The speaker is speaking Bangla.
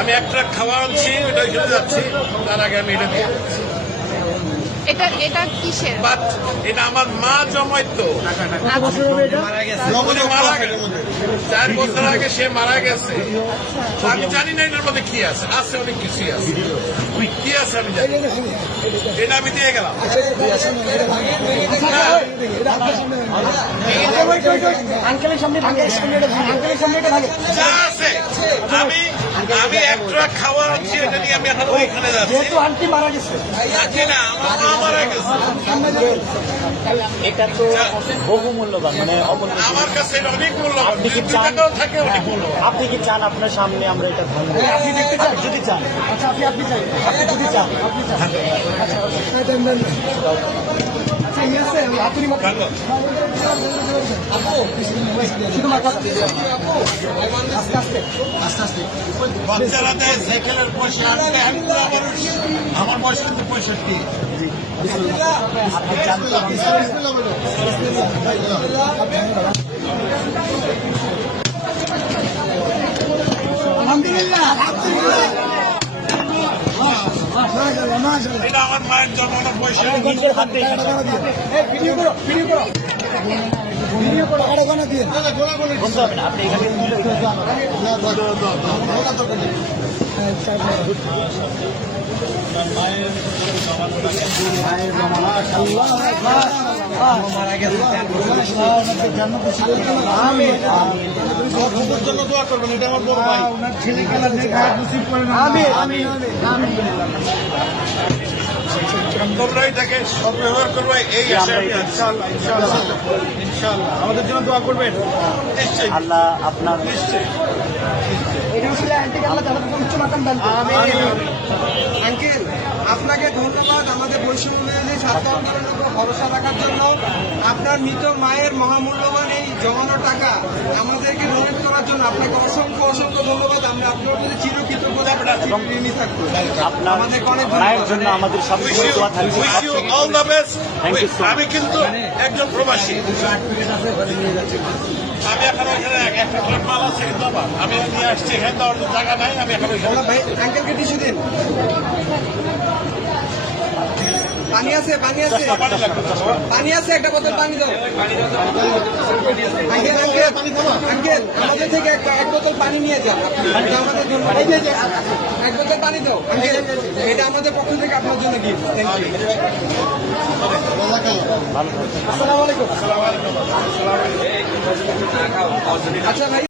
আমি এক ট্রাক খাওয়া আনছি, ওটা চলে যাচ্ছি, তার আগে আমি এটা দিয়ে এটা কিসের? বাট এটা আমার মা জমাইতো, মারা গেছে 4 বছর আগে, সে মারা গেছে। আমি জানি না এটার মধ্যে কি আছে, আছে অনেক কিছুই আছে, কি আছে আমি জানি, এটা আমি দিয়ে গেলাম। যা আছে আমি এক ট্রাক খাওয়া আনছি, এটা নিয়ে আমি এখন ওইখানে যাচ্ছি। মারা গেছে না, আমার মা মারা গেছে। এটা তো বহু মূল্যবান, মানে আমার কাছে এটা অনেক মূল্যবান, 2 টাকাও থাকে, অনেক মূল্যবান। আপনি কি চান আপনার সামনে আমরা এটা ভাঙবো? আপনি দেখতে চান? যদি চান, আচ্ছা আপনি চান, আপনি যদি চান, আপনি চান, বাচ্চারা দেয় সাইকেলের পয়সা আনতে, আমার বয়স কিন্তু 65। এটা আমার মায়ের জন্মানোর পয়সা। নিজের হাতে বলতে হবে না, আপনি এখানে জন্য দোয়া করবেন, এটা আমার বড় ভাই। তোমরাই তাকে সদ্ব্যবহার করবে, এই আশায় আমি আছি। ইনশাআল্লাহ আমাদের জন্য দোয়া করবেন, নিশ্চয়ই আল্লাহ আপনার নিশ্চয়ই। আঙ্কেল, আপনাকে ধন্যবাদ আমাদের বৈষম্য বিরোধী ছাত্র আন্দোলনের উপর ভরসা রাখার জন্য। আপনার মৃত মায়ের মহামূল্যবান এই জমানো টাকা আমাদেরকে ডোনেট করার জন্য আপনাকে অসংখ্য অসংখ্য ধন্যবাদ। আমরা আপনার প্রতি চিরকৃতজ্ঞতা ঋণী থাকবো। আপনার আমাদেরকে অনেক মায়ের জন্য আমাদের সবসময় দোয়া থাকবে। Wish you all the best. Thank you so much. আমি কিন্তু একজন প্রবাসী, আমি এখন ওইখানে একটা ট্রাক মাল আছে কিন্তু আমার, আমি নিয়ে আসছি, এখানে তো অন্য জায়গা নাই, আমি এখন ওইখানে। ভাই আঙ্কেলকে টিস্যু দিন। পানি আছে, পানি আছে, পানি লাগবে তো। পানি আছে, একটা বোতল পানি দাও। আঙ্কেল আঙ্কেল আঙ্কেল আমাদের থেকে এক বোতল পানি নিয়ে যান, এটা আমাদের জন্য। এক বোতল পানি দাও আঙ্কেল, এটা আমাদের পক্ষ থেকে আপনার জন্য গিফট। Thank you. আসসালামু আলাইকুম। আচ্ছা ভাই।